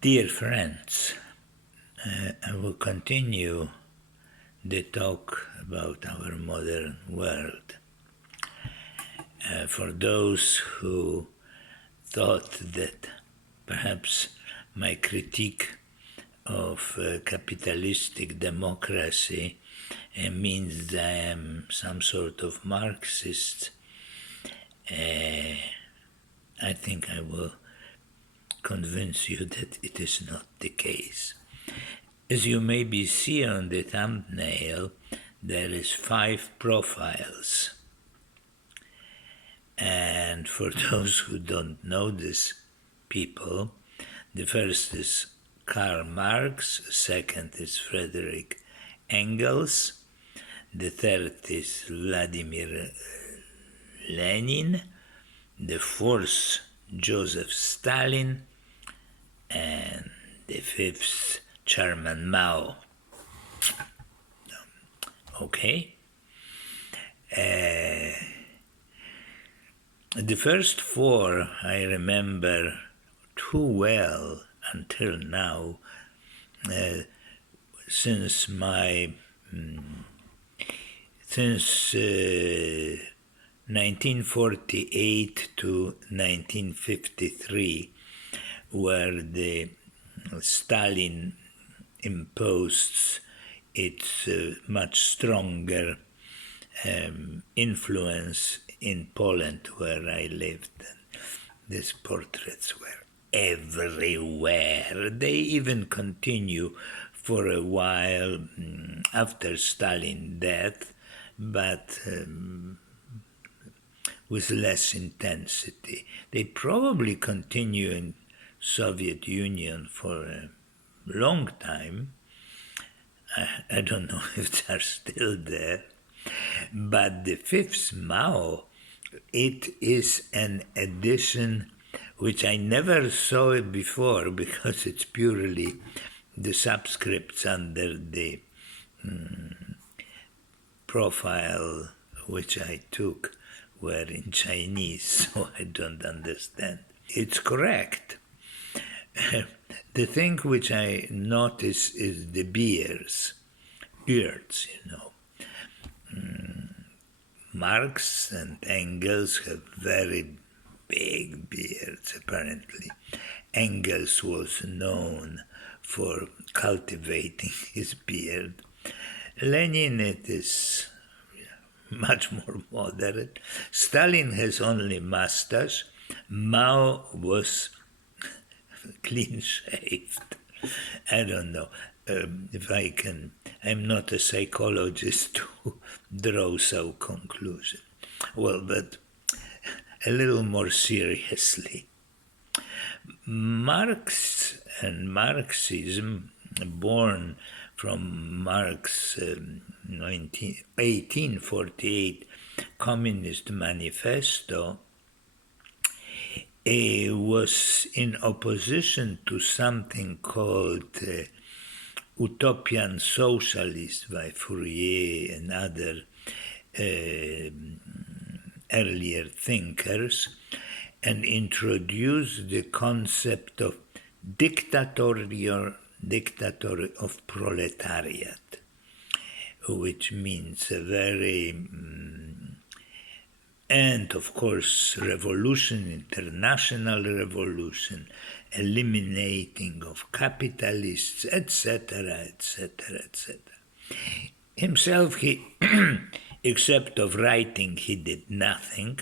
Dear friends, I will continue the talk about our modern world. For those who thought that perhaps my critique of capitalistic democracy means that I am some sort of Marxist, I think I will convince you that it is not the case. As you maybe see on the thumbnail, there is 5 profiles. And for those who don't know these people, the first is Karl Marx, second is Frederick Engels, the third is Vladimir Lenin, the fourth Joseph Stalin, and the fifth Chairman Mao. Okay? The first 4 I remember too well until now, since 1948 to 1953, where the Stalin imposed its much stronger influence in Poland, where I lived. These portraits were everywhere. They even continue for a while after Stalin's death, but with less intensity. They probably continue in Soviet Union for a long time. I don't know if they're still there. But the fifth Mao, it is an edition which I never saw it before, because it's purely the subscripts under the profile which I took were in Chinese, so I don't understand. It's correct. The thing which I notice is the beards, Marx and Engels have very big beards, apparently. Engels was known for cultivating his beard. Lenin, it is much more moderate. Stalin has only mustache. Mao was clean-shaved. I don't know if I can. I'm not a psychologist to draw some conclusion. Well, but a little more seriously. Marx and Marxism, born from Marx' 1848 Communist Manifesto, was in opposition to something called utopian socialist by Fourier and other earlier thinkers, and introduced the concept of dictatorship of proletariat, which means a very and of course revolution, international revolution, eliminating of capitalists, etc., etc., etc. Himself, he, except of writing, he did nothing,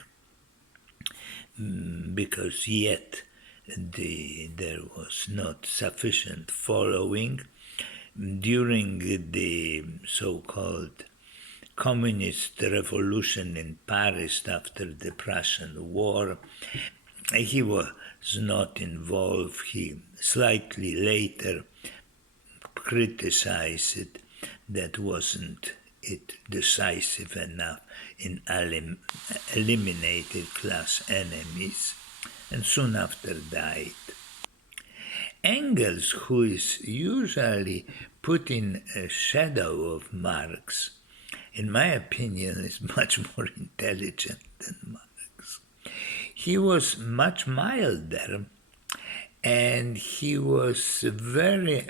because yet there was not sufficient following. During the so-called communist revolution in Paris after the Prussian War, he was not involved. He slightly later criticized it, that wasn't it decisive enough in eliminating class enemies, and soon after died. Engels, who is usually put in a shadow of Marx, in my opinion, is much more intelligent than Marx. He was much milder and he was very,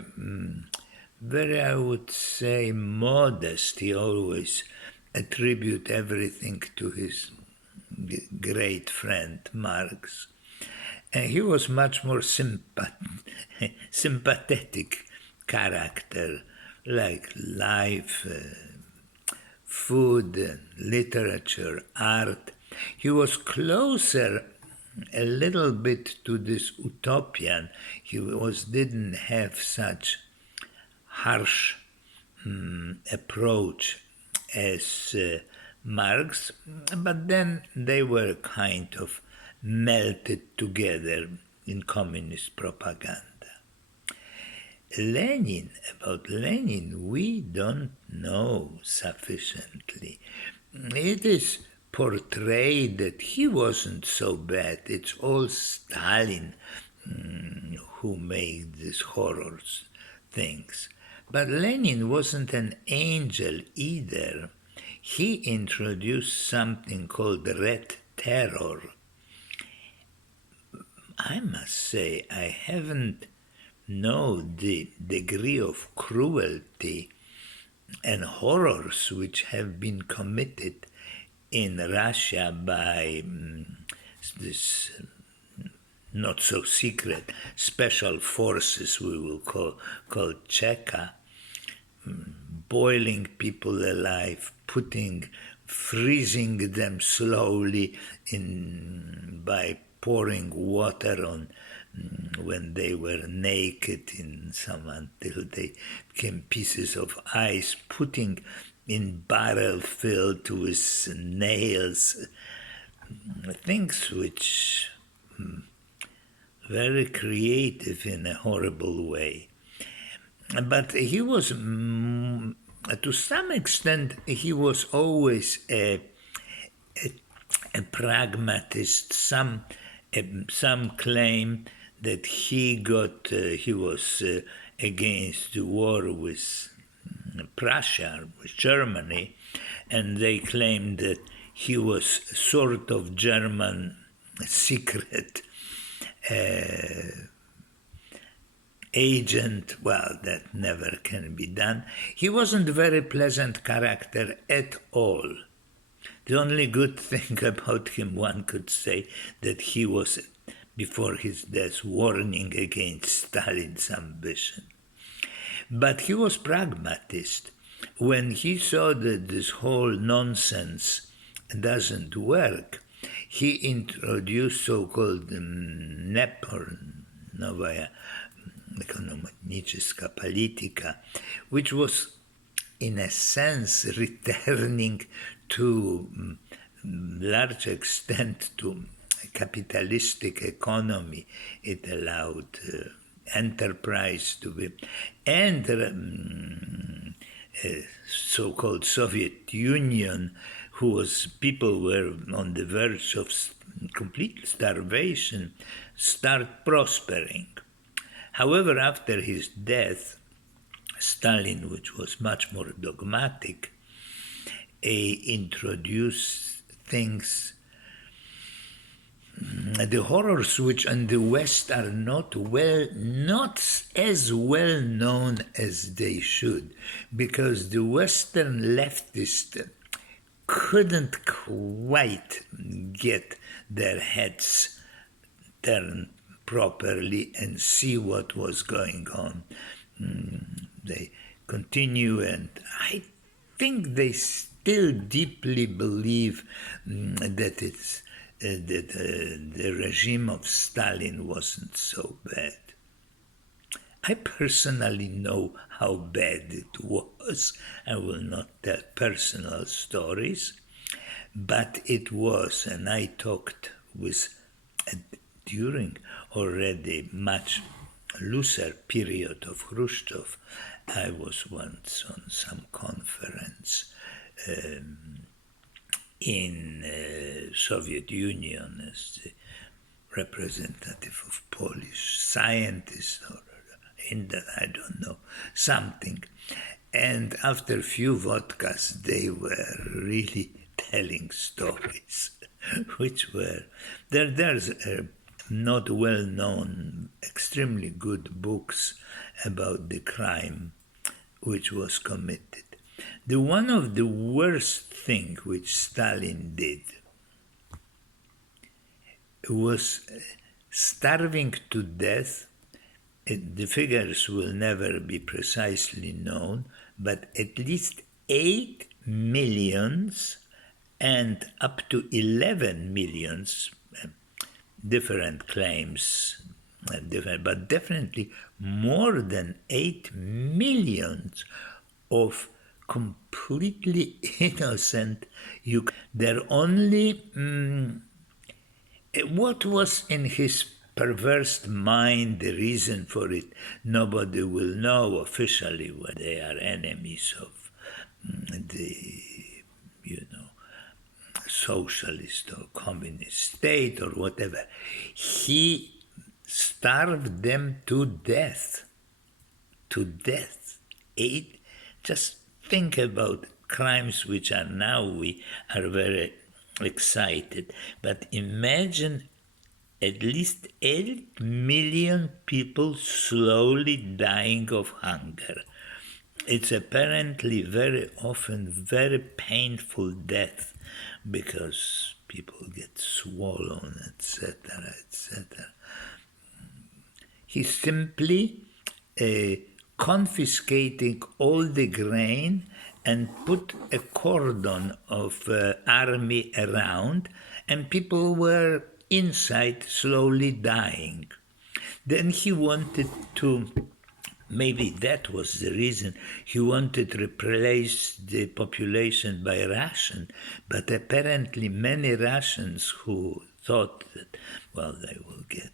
I would say, modest. He always attribute everything to his great friend Marx. And he was much more sympathetic character, like life, food, literature, art. He was closer a little bit to this utopian. He didn't have such harsh approach as Marx, but then they were kind of melted together in communist propaganda. About Lenin, we don't know sufficiently. It is portrayed that he wasn't so bad. It's all Stalin who made these horrors things. But Lenin wasn't an angel either. He introduced something called Red Terror. I must say, I haven't known the degree of cruelty and horrors which have been committed in Russia by this not so secret special forces we will call Cheka, boiling people alive, freezing them slowly by pouring water on when they were naked until they became pieces of ice, putting in barrel filled with nails, things which very creative in a horrible way. But he was, to some extent, he was always a pragmatist. Some claim that he was against the war with Prussia, with Germany, and they claimed that he was sort of German secret agent. Well, that never can be done. He wasn't a very pleasant character at all. The only good thing about him, one could say, that he was, before his death, warning against Stalin's ambition. But he was pragmatist. When he saw that this whole nonsense doesn't work, he introduced so-called NEP, or Novaya Ekonomiczna Polityka, which was in a sense returning to large extent to a capitalistic economy. It allowed enterprise to be, and so-called Soviet Union, people were on the verge of complete starvation, start prospering. However, after his death, Stalin, which was much more dogmatic, introduced things, the horrors which in the West are not as well known as they should, because the Western leftists couldn't quite get their heads turned properly and see what was going on. They continue, and I think they still deeply believe that the regime of Stalin wasn't so bad. I personally know how bad it was. I will not tell personal stories, but it was, and I talked during already much looser period of Khrushchev. I was once on some conference in Soviet Union as the representative of Polish scientists, or I don't know, something. And after a few vodkas, they were really telling stories, which were, there's a not well known, extremely good books about the crime which was committed. The one of the worst thing which Stalin did was starving to death. The figures will never be precisely known, but at least 8 millions and up to 11 millions, different claims, but definitely more than 8 millions of completely innocent. They're only what was in his perverse mind the reason for it, nobody will know officially when they are enemies of the, socialist or communist state or whatever. He starved them to death. To death. Just think about crimes which are now, we are very excited, but imagine at least 8 million people slowly dying of hunger. It's apparently very often very painful death because people get swollen, etc., etc. He's simply confiscating all the grain and put a cordon of army around, and people were inside slowly dying. Then he wanted to, maybe that was the reason, he wanted to replace the population by Russian, but apparently many Russians who thought that, well, they will get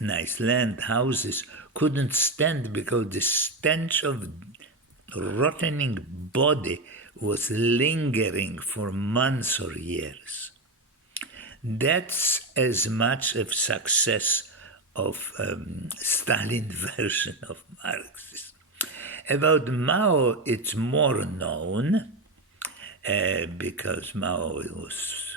nice land, houses, couldn't stand because the stench of rotting body was lingering for months or years. That's as much of success of Stalin version of Marxism. About Mao, it's more known because Mao was